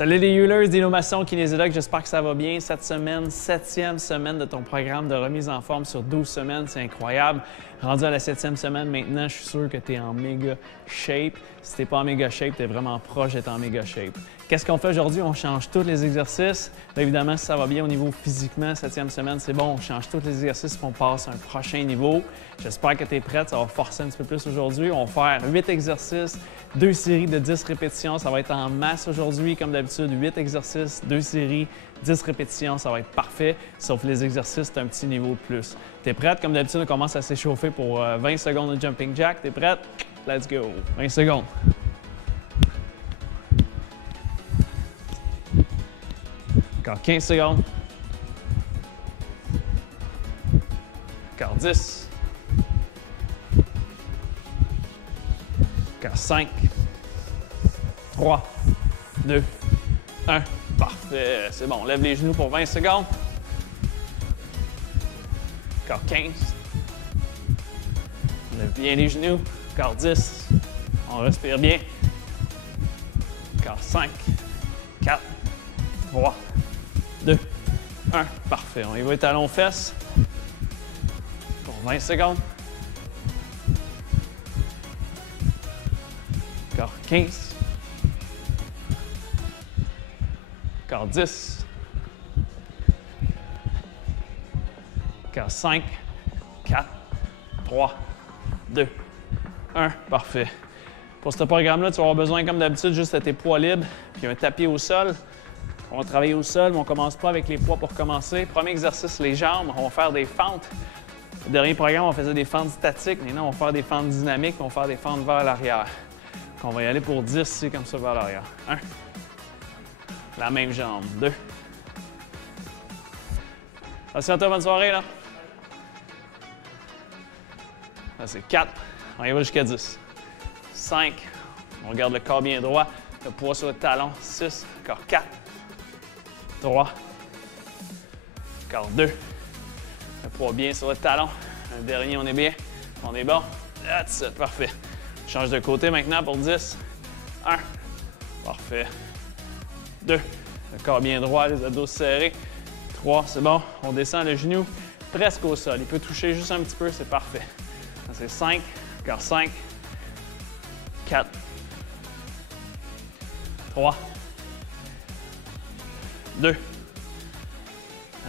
Salut les Healers d'Innovation Kinésiologue, j'espère que ça va bien. Cette semaine, 7e semaine de ton programme de remise en forme sur 12 semaines, c'est incroyable. Rendu à la 7e semaine maintenant, je suis sûr que tu es en méga shape. Si tu n'es pas en méga shape, tu es vraiment proche d'être en méga shape. Qu'est-ce qu'on fait aujourd'hui? On change tous les exercices. Là, évidemment, si ça va bien au niveau physiquement, 7e semaine, c'est bon. On change tous les exercices pour qu'on passe à un prochain niveau. J'espère que tu es prête. Ça va forcer un petit peu plus aujourd'hui. On va faire 8 exercices, 2 séries de 10 répétitions. Ça va être en masse aujourd'hui, comme d'habitude. 8 exercices, 2 séries, 10 répétitions. Ça va être parfait. Sauf les exercices, c'est un petit niveau de plus. Tu es prête? Comme d'habitude, on commence à s'échauffer pour 20 secondes de jumping jack. Tu es prête? Let's go! 20 secondes. Encore 15 secondes. Encore 10. Encore 5. 3, 2, 1. Parfait. C'est bon. Lève les genoux pour 20 secondes. Encore 15. Lève bien les genoux. Encore 10. On respire bien. Encore 5, 4, 3, 2, 1. Parfait. On y va talons fesses pour 20 secondes. Encore 15. Encore 10. Encore 5, 4, 3, 2, 1. Parfait. Pour ce programme-là, tu vas avoir besoin, comme d'habitude, juste de tes poids libres puis un tapis au sol. On va travailler au sol, mais on ne commence pas avec les poids pour commencer. Premier exercice, les jambes. On va faire des fentes. Le dernier programme, on faisait des fentes statiques. Maintenant, on va faire des fentes dynamiques. On va faire des fentes vers l'arrière. On va y aller pour 10 ici, comme ça, vers l'arrière. 1. La même jambe. 2. Attention à toi, bonne soirée, là. Là, c'est 4. On y va jusqu'à 10. 5. On garde le corps bien droit. Le poids sur le talon. 6. Encore 4. 3. Encore 2. Le poids bien sur le talon. Un dernier, on est bien. On est bon. That's it. Parfait. Change de côté maintenant pour 10. 1. Parfait. 2. Le corps bien droit, les abdos serrés. 3. C'est bon. On descend le genou presque au sol. Il peut toucher juste un petit peu, c'est parfait. C'est 5. Encore 5. 4. 3. 2.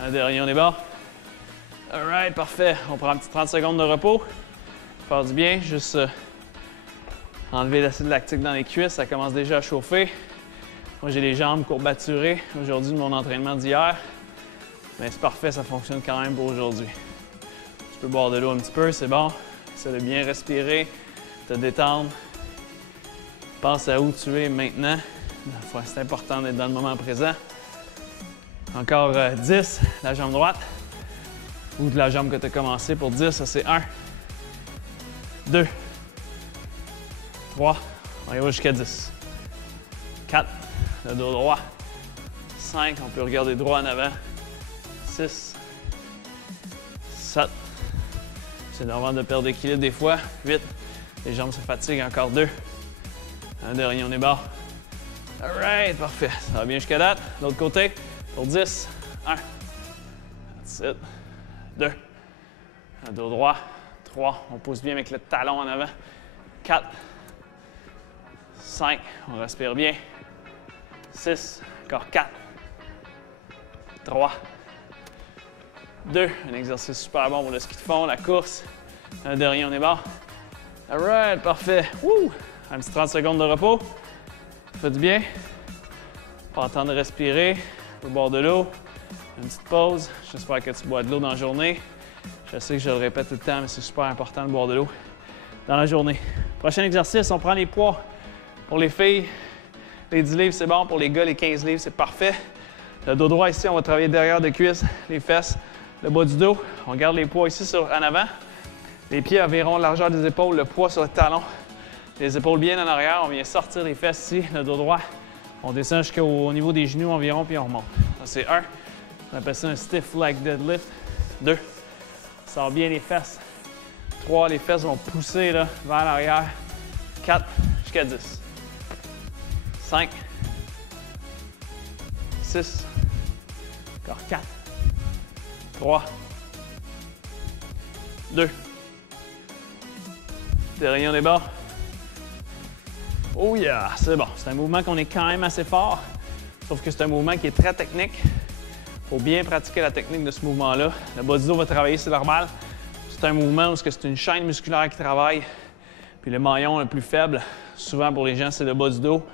Un dernier, on est bon. All right, parfait. On prend un petit 30 secondes de repos. Faire du bien, juste enlever l'acide lactique dans les cuisses. Ça commence déjà à chauffer. Moi, j'ai les jambes courbaturées aujourd'hui de mon entraînement d'hier. Mais c'est parfait, ça fonctionne quand même pour aujourd'hui. Tu peux boire de l'eau un petit peu, c'est bon. Essaie de bien respirer, te détendre. Pense à où tu es maintenant. C'est important d'être dans le moment présent. Encore 10, la jambe droite. Ou de la jambe que tu as commencé pour 10, ça c'est 1. 2. 3. On y va jusqu'à 10. 4. Le dos droit. 5. On peut regarder droit en avant. 6. 7. C'est normal de perdre l'équilibre des fois. 8. Les jambes se fatiguent. Encore 2. Un dernier, on est bas. All right, parfait. Ça va bien jusqu'à date. L'autre côté, pour 10. 1. That's it. 2. Un dos droit. 3. On pousse bien avec le talon en avant. 4. 5. On respire bien. 6. Encore 4. 3. 2. Un exercice super bon pour le ski de fond, la course. Un dernier, on est bas. All right, parfait. Woo! Un petit 30 secondes de repos. Ça fait du bien. Pas le temps de respirer. Tu peux boire de l'eau. Une petite pause. J'espère que tu bois de l'eau dans la journée. Je sais que je le répète tout le temps, mais c'est super important de boire de l'eau dans la journée. Prochain exercice, on prend les poids. Pour les filles, les 10 livres, c'est bon. Pour les gars, les 15 livres, c'est parfait. Le dos droit ici, on va travailler derrière les cuisses, les fesses, le bas du dos. On garde les poids ici en avant. Les pieds environ largeur des épaules, le poids sur le talon. Les épaules bien en arrière. On vient sortir les fesses ici, le dos droit. On descend jusqu'au niveau des genoux environ, puis on remonte. Ça, c'est 1. On appelle ça un stiff leg deadlift. 2. Sort bien les fesses. 3, les fesses vont pousser là, vers l'arrière. 4, jusqu'à 10. 5, 6. Encore 4. 3. 2. Dernier, on est bas. Oh yeah, c'est bon. C'est un mouvement qu'on est quand même assez fort, sauf que c'est un mouvement qui est très technique. Il faut bien pratiquer la technique de ce mouvement-là. Le bas du dos va travailler, c'est normal. C'est un mouvement où c'est une chaîne musculaire qui travaille. Puis le maillon le plus faible, souvent pour les gens, c'est le bas du dos.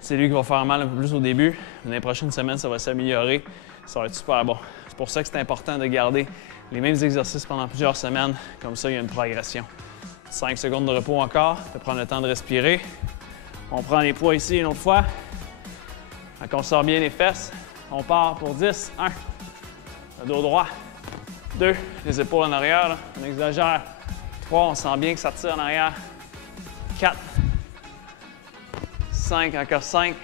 C'est lui qui va faire mal un peu plus au début. Mais les prochaines semaines, ça va s'améliorer. Ça va être super bon. C'est pour ça que c'est important de garder les mêmes exercices pendant plusieurs semaines. Comme ça, il y a une progression. 5 secondes de repos encore. Tu peux prendre le temps de respirer. On prend les poids ici une autre fois. Quand on sort bien les fesses, on part pour 10. 1. Le dos droit. 2. Les épaules en arrière. Là. On exagère. 3. On sent bien que ça tire en arrière. 4. 5. Encore 5.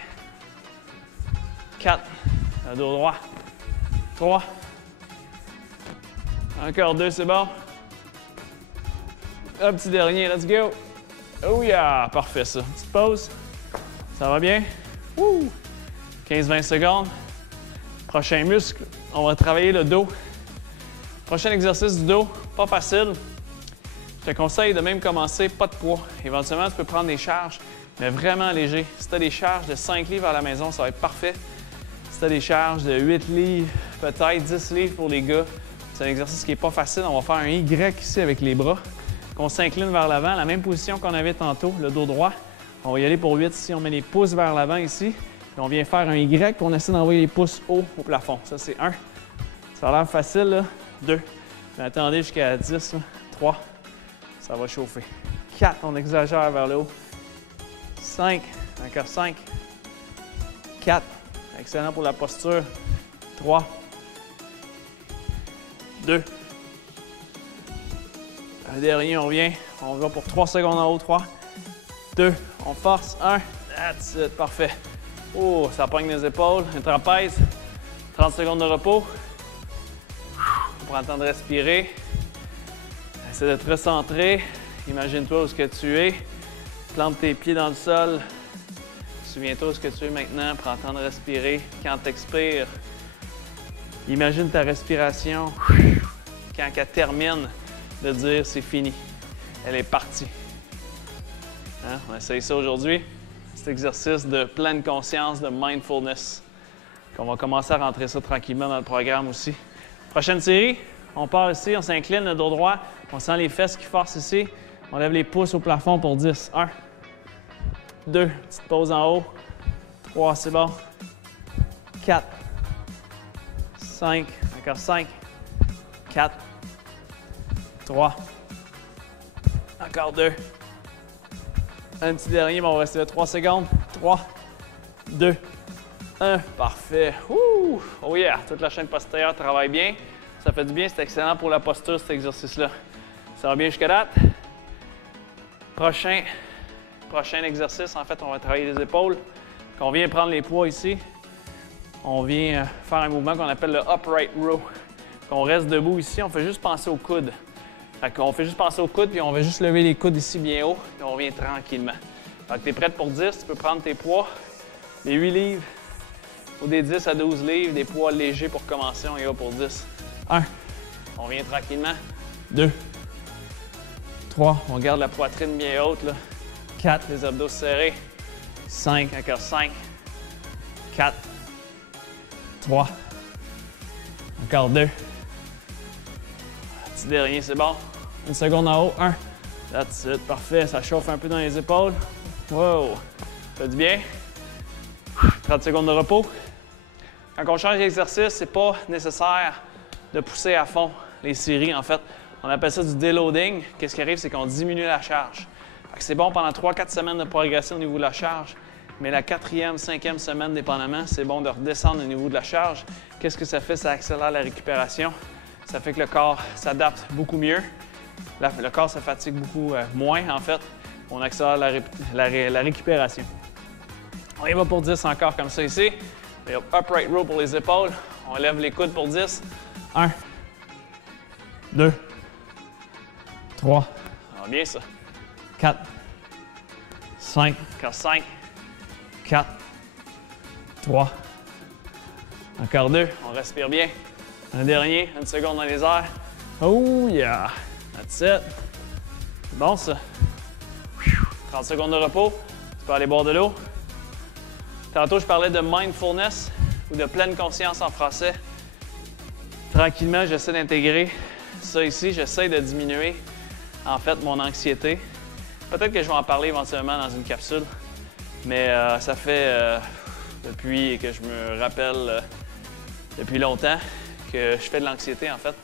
4. Le dos droit. 3. Encore 2, c'est bon. Un petit dernier, let's go. Oh yeah, parfait ça. Petite pause. Ça va bien? 15-20 secondes. Prochain muscle, on va travailler le dos. Prochain exercice du dos, pas facile. Je te conseille de même commencer, pas de poids. Éventuellement, tu peux prendre des charges, mais vraiment léger. Si tu as des charges de 5 livres à la maison, ça va être parfait. Si tu as des charges de 8 livres, peut-être 10 livres pour les gars, c'est un exercice qui n'est pas facile. On va faire un Y ici avec les bras. On s'incline vers l'avant, la même position qu'on avait tantôt, le dos droit. On va y aller pour 8 ici. On met les pouces vers l'avant ici. Puis on vient faire un Y, puis on essaie d'envoyer les pouces haut au plafond. Ça, c'est 1. Ça a l'air facile, là. 2. Mais attendez jusqu'à 10. Là. 3. Ça va chauffer. 4. On exagère vers le haut. 5. Encore 5. 4. Excellent pour la posture. 3. 2. Un dernier, on revient. On va pour 3 secondes en haut. 3. 2. On force. 1. That's it. Parfait. Oh, ça pogne les épaules. Un trapèze. 30 secondes de repos. On prend le temps de respirer. Essaie de te recentrer. Imagine-toi où est-ce que tu es. Plante tes pieds dans le sol. Souviens-toi où est-ce que tu es maintenant. Prends le temps de respirer. Quand tu expires, imagine ta respiration. Quand elle termine, de dire c'est fini. Elle est partie. Hein? On essaye ça aujourd'hui. Cet exercice de pleine conscience, de mindfulness. On va commencer à rentrer ça tranquillement dans le programme aussi. Prochaine série, on part ici, on s'incline le dos droit. On sent les fesses qui forcent ici. On lève les pouces au plafond pour 10. 1. 2. Petite pause en haut. 3, c'est bon. 4. 5. Encore 5. 4. 3. Encore 2. Un petit dernier, mais on va rester là 3 secondes. 3, 2, 1. Parfait. Ouh! Oh yeah! Toute la chaîne postérieure travaille bien. Ça fait du bien, c'est excellent pour la posture, cet exercice-là. Ça va bien jusqu'à date? Prochain exercice, en fait, on va travailler les épaules. Quand on vient prendre les poids ici, on vient faire un mouvement qu'on appelle le upright row. Quand on reste debout ici, on fait juste penser au coude. On fait juste penser au coude, puis on va juste lever les coudes ici bien haut, puis on vient tranquillement. Fait que tu es prête pour 10, tu peux prendre tes poids, des 8 livres ou des 10 à 12 livres, des poids légers pour commencer, on y va pour 10. 1, on vient tranquillement. 2, 3, on garde la poitrine bien haute, là. 4, les abdos serrés. 5, encore 5. 4, 3, encore 2. Petit dernier, c'est bon. Une seconde en haut. 1. That's it. Parfait. Ça chauffe un peu dans les épaules. Wow. Ça fait du bien. 30 secondes de repos. Quand on change d'exercice, c'est pas nécessaire de pousser à fond les séries. En fait, on appelle ça du déloading. Qu'est-ce qui arrive, c'est qu'on diminue la charge. C'est bon pendant 3-4 semaines de progresser au niveau de la charge. Mais la 4e, 5e semaine, dépendamment, c'est bon de redescendre au niveau de la charge. Qu'est-ce que ça fait? Ça accélère la récupération. Ça fait que le corps s'adapte beaucoup mieux. Le corps se fatigue beaucoup moins, en fait. On accélère la récupération. On y va pour 10 encore comme ça ici. Et upright row pour les épaules. On lève les coudes pour 10. 1, 2, 3. Ah, bien ça. 4, 5, encore 5, 4, 3, Encore 2, on respire bien. Un dernier, 1 seconde dans les airs. Oh yeah! That's it. C'est bon ça. 30 secondes de repos. Tu peux aller boire de l'eau. Tantôt, je parlais de mindfulness ou de pleine conscience en français. Tranquillement, j'essaie d'intégrer ça ici. J'essaie de diminuer, en fait, mon anxiété. Peut-être que je vais en parler éventuellement dans une capsule, mais ça fait depuis que je me rappelle depuis longtemps que je fais de l'anxiété, en fait.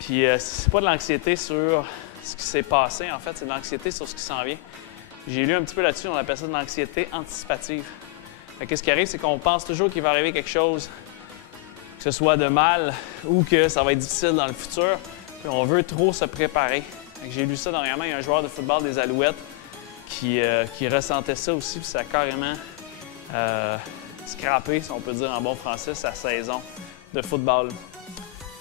Puis c'est pas de l'anxiété sur ce qui s'est passé, en fait, c'est de l'anxiété sur ce qui s'en vient. J'ai lu un petit peu là-dessus, on appelle ça de l'anxiété anticipative. Qu'est-ce qui arrive, c'est qu'on pense toujours qu'il va arriver quelque chose, que ce soit de mal ou que ça va être difficile dans le futur, puis on veut trop se préparer. J'ai lu ça dernièrement, il y a un joueur de football des Alouettes qui ressentait ça aussi, puis ça a carrément scrappé, si on peut dire en bon français, sa saison de football.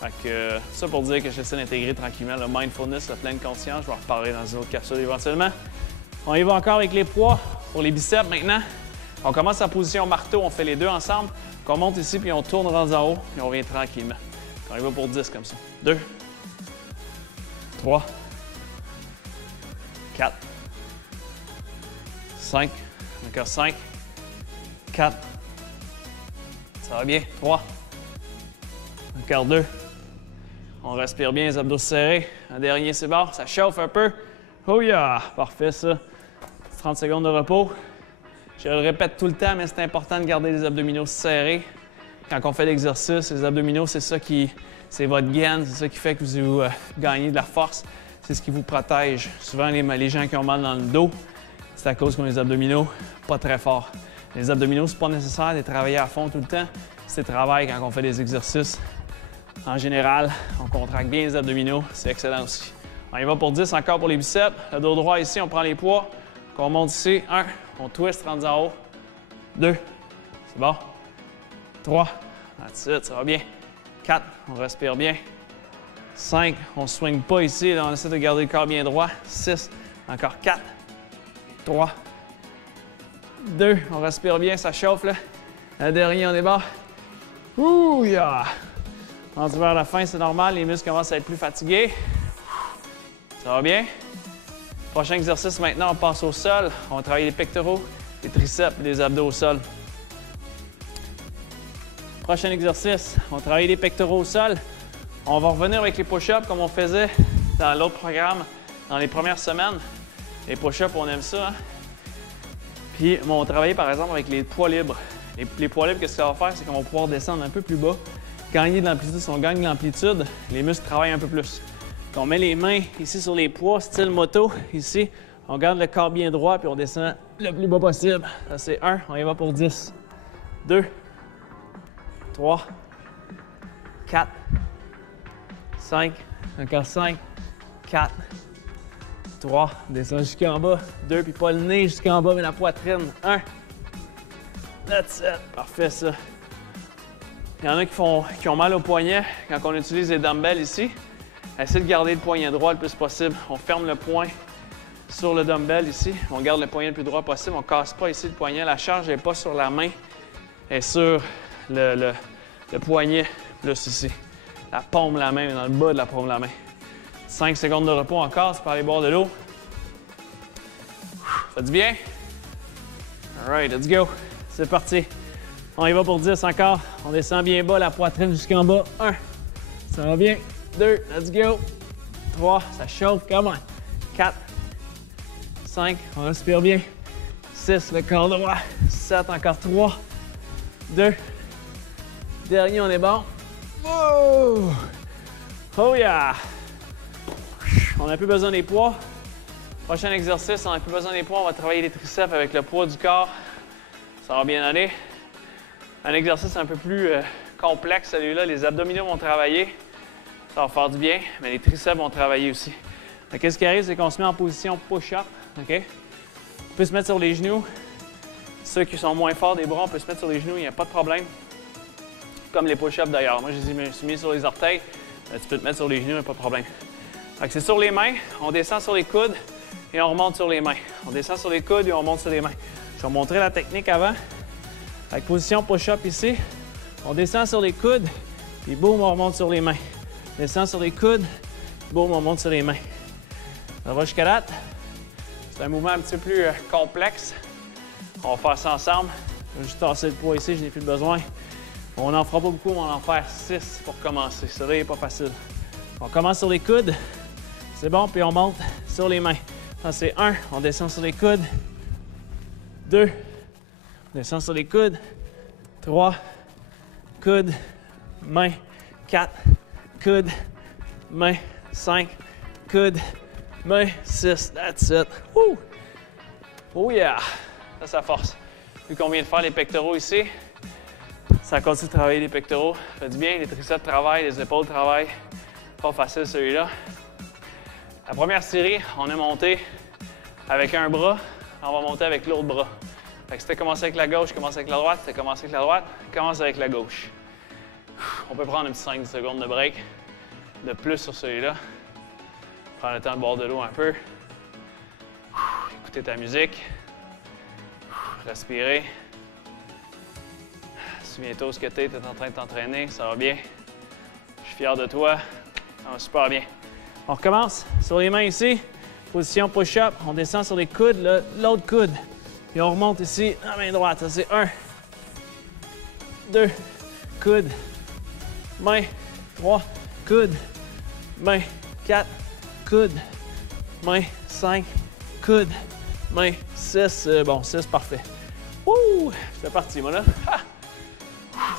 Fait que, ça pour dire que j'essaie d'intégrer tranquillement le mindfulness, la pleine conscience. Je vais en reparler dans une autre capsule éventuellement. On y va encore avec les poids pour les biceps maintenant. On commence en position marteau, on fait les deux ensemble. On monte ici, puis on tourne rendu en haut, puis on revient tranquillement. On y va pour 10 comme ça. 2, 3, 4, 5, encore 5, 4, ça va bien, 3, encore 2, on respire bien, les abdos serrés, un dernier c'est bon, ça chauffe un peu, oh yeah, parfait ça, 30 secondes de repos, je le répète tout le temps, mais c'est important de garder les abdominaux serrés. Quand on fait l'exercice, les abdominaux, c'est votre gaine, c'est ça qui fait que vous gagnez de la force. C'est ce qui vous protège. Souvent, les gens qui ont mal dans le dos, c'est à cause qu'on a les abdominaux pas très forts. Les abdominaux, c'est pas nécessaire de les travailler à fond tout le temps. C'est travail quand on fait des exercices. En général, on contracte bien les abdominaux. C'est excellent aussi. On y va pour 10 encore pour les biceps. Le dos droit ici, on prend les poids. On monte ici. 1, on twist, rendu en haut. 2, c'est bon. 3, that's it, ça va bien. 4, on respire bien. 5, on ne swing pas ici, là, on essaie de garder le corps bien droit. 6, encore 4, 3, 2, on respire bien, ça chauffe là. Le dernier, on est bas. Ouh, yeah! Rendu vers la fin, c'est normal, les muscles commencent à être plus fatigués. Ça va bien? Prochain exercice maintenant, on passe au sol. On va travailler les pectoraux, les triceps et les abdos au sol. Prochain exercice, on travaille les pectoraux au sol. On va revenir avec les push-ups comme on faisait dans l'autre programme, dans les premières semaines. Les push-ups, on aime ça. Hein? Puis, on va travailler par exemple avec les poids libres. Les poids libres, qu'est-ce que ça va faire? C'est qu'on va pouvoir descendre un peu plus bas, gagner de l'amplitude. Si on gagne de l'amplitude, les muscles travaillent un peu plus. Quand on met les mains ici sur les poids, style moto, ici, on garde le corps bien droit puis on descend le plus bas possible. Ça, c'est 1, on y va pour 10. 2, 3, 4, 5, encore 5, 4, 3, descend jusqu'en bas, 2, puis pas le nez jusqu'en bas, mais la poitrine, 1. That's it, parfait ça. Il y en a qui ont mal au poignet quand on utilise les dumbbells ici. Essayez de garder le poignet droit le plus possible. On ferme le poing sur le dumbbell ici. On garde le poignet le plus droit possible. On ne casse pas ici le poignet. La charge n'est pas sur la main, elle est sur le poignet plus ici. La paume de la main, dans le bas de la paume de la main. 5 secondes de repos encore, tu peux aller boire de l'eau. Ça dit bien? All right, let's go. C'est parti. On y va pour 10 encore. On descend bien bas, la poitrine jusqu'en bas. 1. Ça va bien. 2. Let's go. 3. Ça chauffe. Come on. 4. 5. On respire bien. 6. Le corps droit. 7. Encore 3. 2. Dernier, on est bon. Oh! Oh yeah! On n'a plus besoin des poids. Prochain exercice, on n'a plus besoin des poids. On va travailler les triceps avec le poids du corps. Ça va bien aller. Un exercice un peu plus complexe, celui-là. Les abdominaux vont travailler. Ça va faire du bien, mais les triceps vont travailler aussi. Qu'est-ce qui arrive, c'est qu'on se met en position push-up. Okay? On peut se mettre sur les genoux. Ceux qui sont moins forts des bras, on peut se mettre sur les genoux, il n'y a pas de problème. Comme les push-ups d'ailleurs. Moi, je me suis mis sur les orteils. Tu peux te mettre sur les genoux, il n'y a pas de problème. C'est sur les mains, on descend sur les coudes et on remonte sur les mains. On descend sur les coudes et on remonte sur les mains. Je vais vous montrer la technique avant. Avec position push-up ici, On descend sur les coudes, puis boum, on remonte sur les mains. On descend sur les coudes, boum, on monte sur les mains. Ça va jusqu'à date. C'est un mouvement un petit peu plus complexe. On va faire ça ensemble. Je vais juste tasser le poids ici, je n'ai plus besoin. On n'en fera pas beaucoup, on va en faire 6 pour commencer. Ça n'est pas facile. On commence sur les coudes. C'est bon, puis on monte sur les mains. Ça, c'est 1. On descend sur les coudes. 2. On descend sur les coudes. 3. Coudes. Main. 4. Coudes. Main. 5. Coudes. Main. 6. That's it. Woo! Oh yeah! Ça force. Vu qu'on vient de faire les pectoraux ici, ça continue de travailler les pectoraux. Ça fait du bien, les triceps travaillent, les épaules travaillent. Pas facile celui-là. La première série, on est monté avec un bras, on va monter avec l'autre bras. Fait que si tu as commencé avec la gauche, commence avec la droite. Si tu as commencé avec la droite, commence avec la gauche. On peut prendre un petit 5 secondes de break de plus sur celui-là. Prendre le temps de boire de l'eau un peu. Écouter ta musique. Respirer. Souviens-toi ce que tu es en train de t'entraîner, ça va bien. Je suis fier de toi, ça va super bien. On recommence sur les mains ici, position push-up, on descend sur les coudes, l'autre coude. Puis on remonte ici, la main droite, ça c'est 1, 2, coude, main, 3, coude, main, 4, coude, main, 5, coude, main, 6, bon, 6, parfait. Wouh! C'est parti, moi là.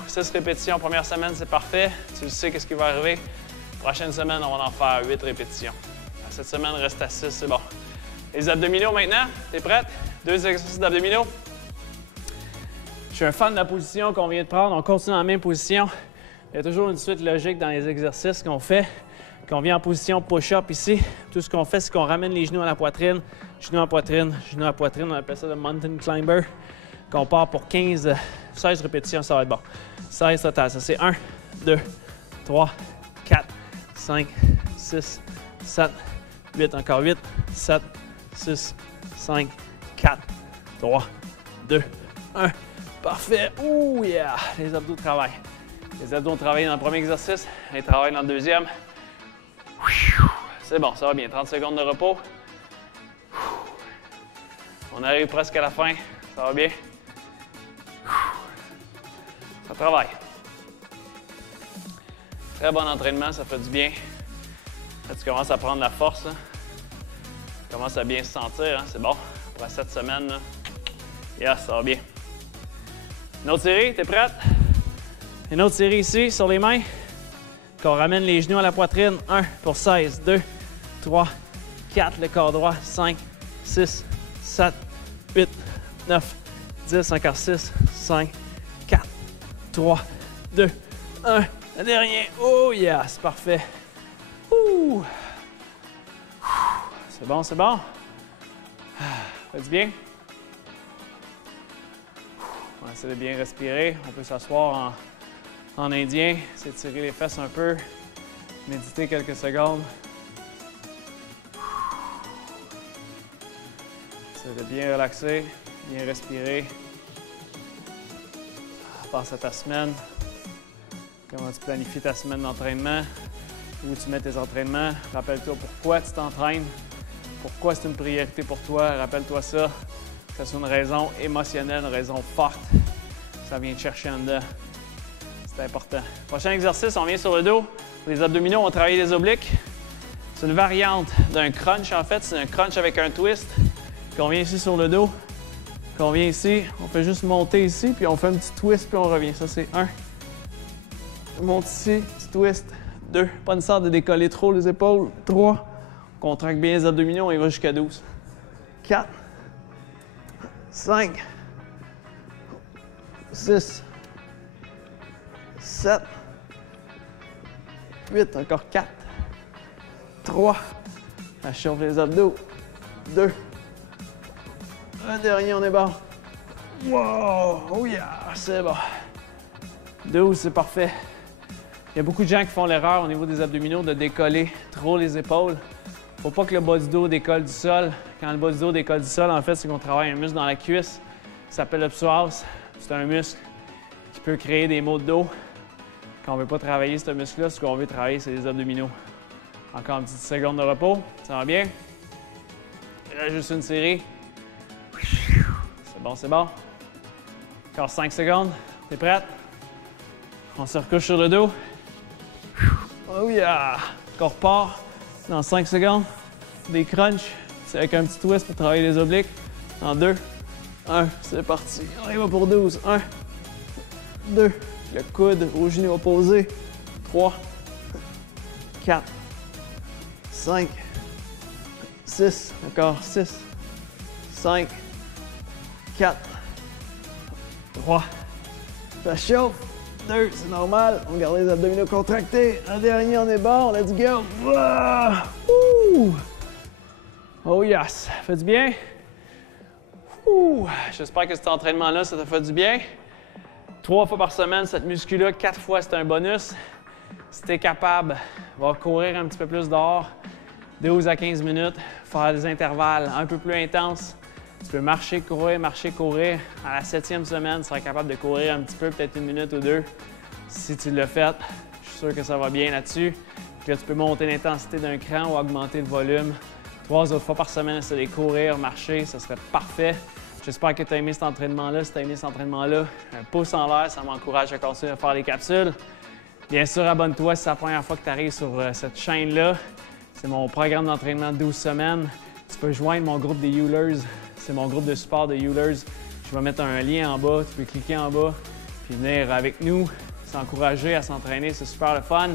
6 répétitions, première semaine, c'est parfait. Tu le sais, qu'est-ce qui va arriver. Prochaine semaine, on va en faire 8 répétitions. Cette semaine, reste à 6, c'est bon. Les abdominaux maintenant, t'es prête? 2 exercices d'abdominaux. Je suis un fan de la position qu'on vient de prendre. On continue dans la même position. Il y a toujours une suite logique dans les exercices qu'on fait. Quand on vient en position push-up ici, tout ce qu'on fait, c'est qu'on ramène les genoux à la poitrine, genoux à poitrine, genoux à poitrine. On appelle ça le mountain climber. Qu'on part pour 16 répétitions, ça va être bon. 16 total, ça c'est 1, 2, 3, 4, 5, 6, 7, 8, encore 8, 7, 6, 5, 4, 3, 2, 1. Parfait. Ouh, yeah! Les abdos travaillent. Les abdos travaillent dans le premier exercice, ils travaillent dans le deuxième. C'est bon, ça va bien. 30 secondes de repos. On arrive presque à la fin. Ça va bien. Ça travaille. Très bon entraînement, ça fait du bien. Là, tu commences à prendre la force. Là. Tu commences à bien se sentir. Hein? C'est bon. Pour cette semaine, là. Yes, ça va bien. Une autre série, t'es prête? Une autre série ici, sur les mains. Qu'on ramène les genoux à la poitrine. 1 pour 16. 2, 3, 4, le corps droit. 5, 6, 7, 8, 9, 10, encore 6, 5, 4, 3, 2, 1. Le dernier. Oh yeah, c'est parfait. Ouh. C'est bon, c'est bon. Fait du bien. On va essayer de bien respirer. On peut s'asseoir en indien, s'étirer les fesses un peu, méditer quelques secondes. Essayer de bien relaxer, bien respirer. Pense à ta semaine. Comment tu planifies ta semaine d'entraînement, où tu mets tes entraînements. Rappelle-toi pourquoi tu t'entraînes, pourquoi c'est une priorité pour toi. Rappelle-toi ça, que c'est une raison émotionnelle, une raison forte. Ça vient te chercher en dedans. C'est important. Prochain exercice, on vient sur le dos. Pour les abdominaux, on travaille les obliques. C'est une variante d'un crunch, en fait. C'est un crunch avec un twist. Puis on vient ici sur le dos. Puis on vient ici, on fait juste monter ici, puis on fait un petit twist, puis on revient. Ça, c'est 1. On monte ici, petit twist. 2. Pas nécessaire de décoller trop les épaules. 3. On contracte bien les abdominaux, on y va jusqu'à 12. 4. 5. 6. 7. 8. Encore 4. 3. On chauffe les abdos. 2. Un dernier, on est bon. Wow! Oh yeah! C'est bon. 12, c'est parfait. Il y a beaucoup de gens qui font l'erreur au niveau des abdominaux de décoller trop les épaules. Il ne faut pas que le bas du dos décolle du sol. Quand le bas du dos décolle du sol, en fait, c'est qu'on travaille un muscle dans la cuisse qui s'appelle le psoas. C'est un muscle qui peut créer des maux de dos quand on ne veut pas travailler ce muscle-là. Ce qu'on veut travailler, c'est les abdominaux. Encore une petite seconde de repos. Ça va bien? Il reste juste une série. C'est bon, c'est bon. Encore 5 secondes. T'es prête? On se recouche sur le dos. Oh yeah! On repart dans 5 secondes. Des crunchs. C'est avec un petit twist pour travailler les obliques. En 2, 1, c'est parti. On y va pour 12. 1, 2, le coude au genou opposé. 3, 4, 5, 6, encore 6, 5, 4, 3, ça chauffe, 2, c'est normal, on garde les abdominaux contractés, un dernier, on est bon, let's go! Oh yes, ça fait du bien? J'espère que cet entraînement-là, ça t'a fait du bien. 3 fois par semaine, cette muscu-là, 4 fois, c'est un bonus. Si tu es capable, va courir un petit peu plus dehors, 12 à 15 minutes, faire des intervalles un peu plus intenses. Tu peux marcher, courir. À la 7e semaine, tu seras capable de courir un petit peu, peut-être 1 minute ou 2. Si tu l'as fait, je suis sûr que ça va bien là-dessus. Puis là, tu peux monter l'intensité d'un cran ou augmenter le volume. 3 autres fois par semaine, c'est de courir, marcher, ça serait parfait. J'espère que tu as aimé cet entraînement-là. Si tu as aimé cet entraînement-là, un pouce en l'air, ça m'encourage à continuer à faire les capsules. Bien sûr, abonne-toi si c'est la première fois que tu arrives sur cette chaîne-là. C'est mon programme d'entraînement de 12 semaines. Tu peux joindre mon groupe des Healers. C'est mon groupe de support de Healers. Je vais mettre un lien en bas. Tu peux cliquer en bas puis venir avec nous, s'encourager à s'entraîner. C'est super le fun.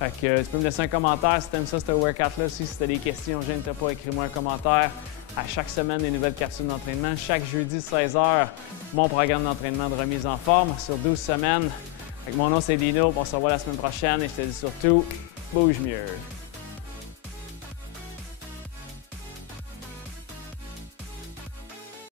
Fait que tu peux me laisser un commentaire si tu aimes ça, ce workout-là. Si tu as des questions, gêne-toi pas, écris-moi un commentaire. À chaque semaine, des nouvelles capsules d'entraînement. Chaque jeudi, 16h, mon programme d'entraînement de remise en forme sur 12 semaines. Fait que mon nom, c'est Dino. On se revoit la semaine prochaine et je te dis surtout, bouge mieux.